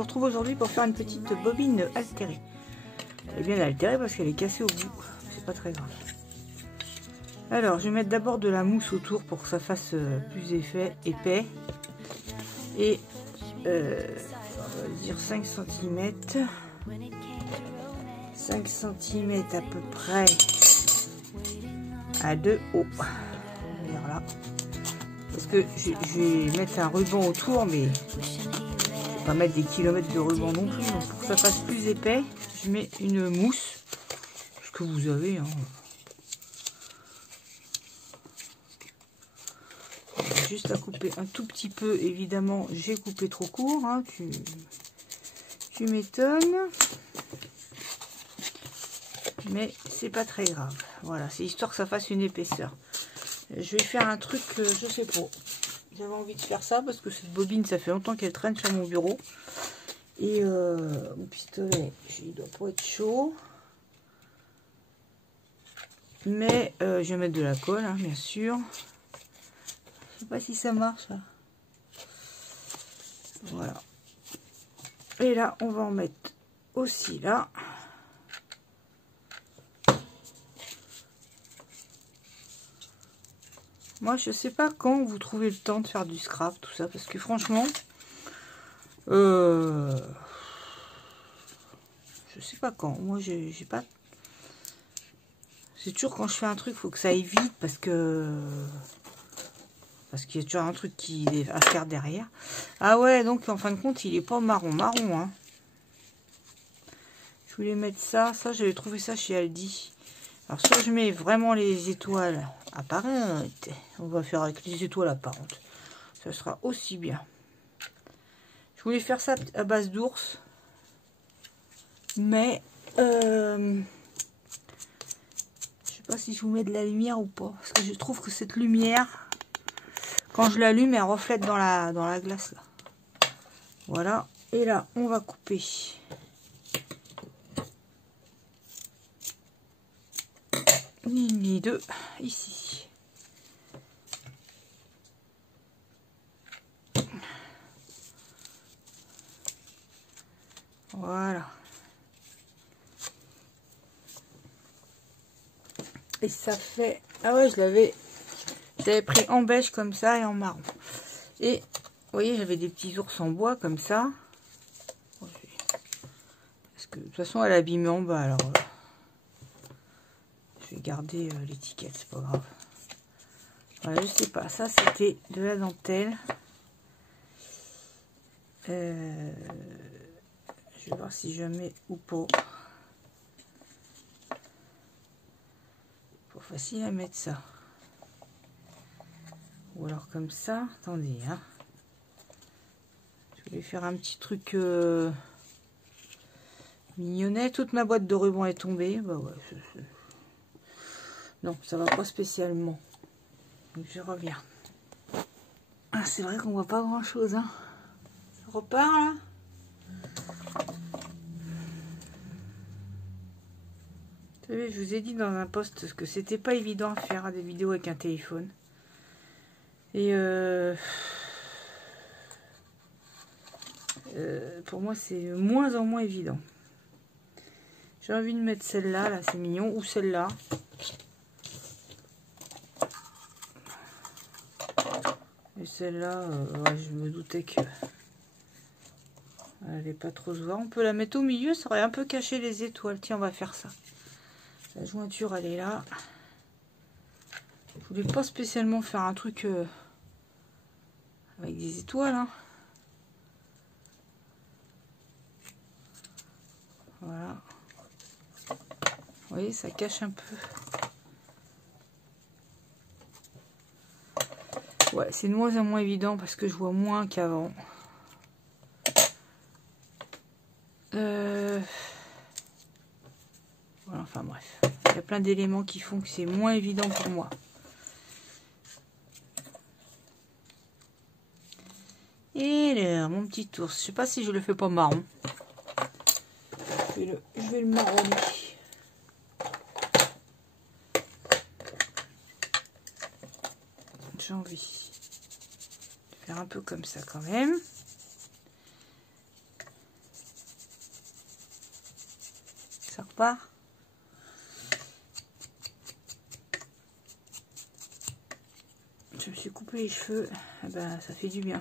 vous retrouve aujourd'hui pour faire une petite bobine altérée. Elle est bien altérée parce qu'elle est cassée au bout. C'est pas très grave. Alors, je vais mettre d'abord de la mousse autour pour que ça fasse plus épais. Et on va dire 5 cm. 5 cm à peu près à 2 hauts. Là. Parce que je vais mettre un ruban autour, mais je vais pas mettre des kilomètres de ruban non plus. Donc pour que ça fasse plus épais, je mets une mousse. Ce que vous avez. Hein. Juste à couper un tout petit peu. Évidemment, j'ai coupé trop court. Hein. Tu m'étonnes. Mais c'est pas très grave. Voilà, c'est histoire que ça fasse une épaisseur. Je vais faire un truc, je sais pas. J'avais envie de faire ça parce que cette bobine, ça fait longtemps qu'elle traîne sur mon bureau. Et mon pistolet, il doit pas être chaud. Mais je vais mettre de la colle, hein, bien sûr. Je sais pas si ça marche. Là. Voilà. Et là, on va en mettre aussi là. Moi, je sais pas quand vous trouvez le temps de faire du scrap, tout ça, parce que franchement, je sais pas quand. Moi, j'ai pas. C'est toujours quand je fais un truc, faut que ça aille vite, parce qu'il y a toujours un truc qui est à faire derrière. Ah ouais, donc en fin de compte, il est pas marron, hein. Je voulais mettre ça, j'avais trouvé ça chez Aldi. Alors soit je mets vraiment les étoiles apparentes, on va faire avec les étoiles apparentes, ça sera aussi bien. Je voulais faire ça à base d'ours, mais je sais pas si je vous mets de la lumière ou pas, parce que je trouve que cette lumière, quand je l'allume, elle reflète dans la glace là. Voilà, et là on va couper. Ligne 2 ici. Voilà. Et ça fait... Ah ouais, j'avais pris en beige comme ça et en marron. Et vous voyez, j'avais des petits ours en bois comme ça. Parce que de toute façon, elle est abîmée en bas. Alors, je vais garder l'étiquette, c'est pas grave. Voilà, je sais pas. Ça, c'était de la dentelle. Je vais voir si je mets ou pas. Pas facile à mettre ça. Ou alors comme ça. Attendez, hein. Je vais faire un petit truc mignonnet. Toute ma boîte de ruban est tombée. Bah ouais, non, ça va pas spécialement. Donc je reviens. Ah, c'est vrai qu'on voit pas grand chose, hein. Ça repart là. Vous savez, je vous ai dit dans un post que c'était pas évident à faire des vidéos avec un téléphone. Et pour moi, c'est de moins en moins évident. J'ai envie de mettre celle-là, là, c'est mignon, ou celle-là. Et celle-là, ouais, je me doutais que elle n'est pas trop se voir. On peut la mettre au milieu, ça aurait un peu caché les étoiles. Tiens, on va faire ça. La jointure, elle est là. Je voulais pas spécialement faire un truc avec des étoiles, hein. Voilà. Vous voyez, ça cache un peu. Ouais, c'est de moins en moins évident parce que je vois moins qu'avant. Voilà, enfin bref. Il y a plein d'éléments qui font que c'est moins évident pour moi. Et là, mon petit ours. Je sais pas si je le fais pas marron. Je vais le marronner. J'ai envie de faire un peu comme ça quand même. ça repart. Je me suis coupé les cheveux, eh ben, ça fait du bien.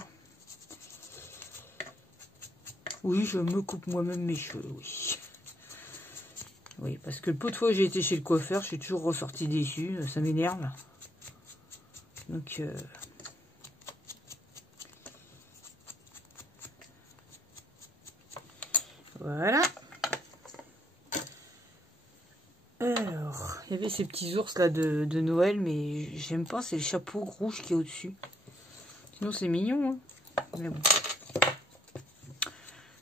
Oui, je me coupe moi-même mes cheveux, oui. Oui, parce que le peu de fois que j'ai été chez le coiffeur, je suis toujours ressortie déçue, ça m'énerve. Donc, voilà. Alors, il y avait ces petits ours là de Noël, mais j'aime pas, c'est le chapeau rouge qui est au-dessus. Sinon, c'est mignon, hein. Mais bon.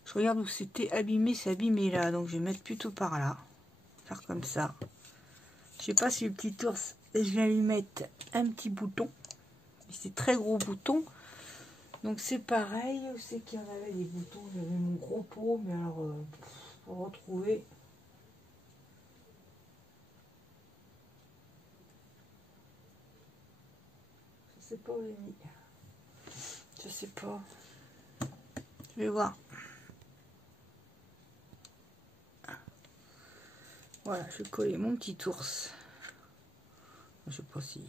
Je regarde où c'était abîmé, c'est abîmé là, donc je vais mettre plutôt par là. Faire comme ça. Je sais pas si le petit ours, je viens lui mettre un petit bouton. C'est très gros bouton. Donc c'est pareil, c'est qu'il y en avait des boutons, j'avais mon gros pot, mais alors pour retrouver. Je sais pas où j'ai mis. Je sais pas. Je vais voir. Voilà, je vais coller mon petit ours. Je sais pas si.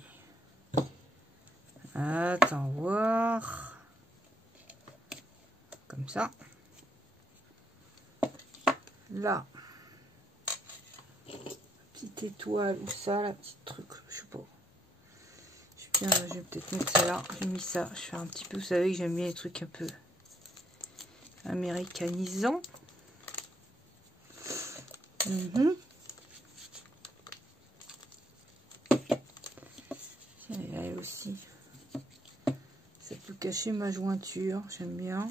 Attends, voir. Comme ça. Là. Petite étoile ou ça, la petite truc, je sais pas. Je vais peut-être mettre ça là. J'ai mis ça. Je fais un petit peu, vous savez que j'aime bien les trucs un peu américanisants. Elle aussi. Ça peut cacher ma jointure, j'aime bien.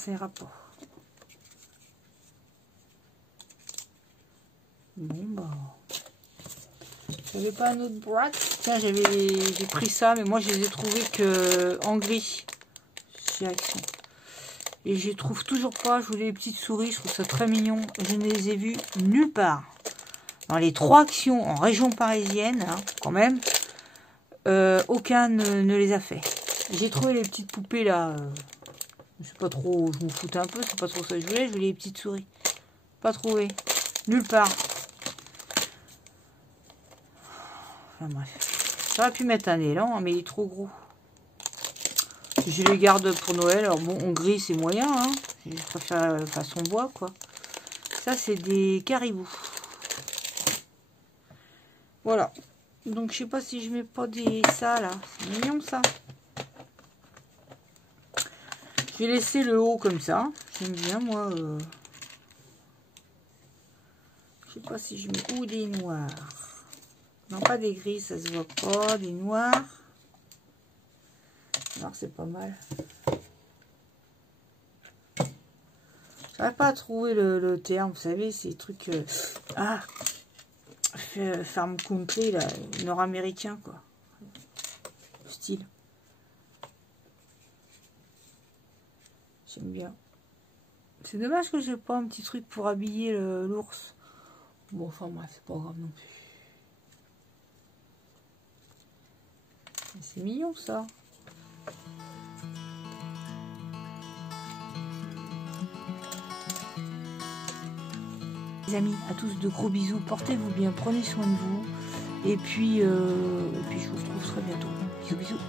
ça ira pas. Bon bah... J'avais pas un autre boîte. Tiens, j'ai pris ça, mais moi je les ai trouvés que en gris chez Action. Et je les trouve toujours pas. Je voulais les petites souris, je trouve ça très mignon. Je ne les ai vus nulle part. Dans les 3 Actions en région parisienne, hein, quand même, aucun ne les a fait. J'ai trouvé les petites poupées là. Je sais pas trop, je m'en foutais un peu, c'est pas trop ça que je voulais les petites souris. Pas trouvé. Nulle part. Enfin bref. J'aurais pu mettre un élan, hein, mais il est trop gros. Je les garde pour Noël. Alors bon, en gris c'est moyen, hein. Je préfère la façon bois, quoi. Ça c'est des caribous. Voilà. Donc je sais pas si je mets pas ça là. C'est mignon ça. Je vais laisser le haut comme ça. J'aime bien moi. Je sais pas si je mets ou des noirs. Non, pas des gris, ça se voit pas. Des noirs. Alors c'est pas mal. J'arrive pas à trouver le terme, vous savez, ces trucs... Farm Country, là, nord-américain, quoi. Style. J'aime bien. C'est dommage que j'ai pas un petit truc pour habiller l'ours. Bon, enfin bref, c'est pas grave non plus. C'est mignon, ça. Les amis, à tous de gros bisous, portez-vous bien, prenez soin de vous, et puis je vous retrouve très bientôt. Bisous bisous.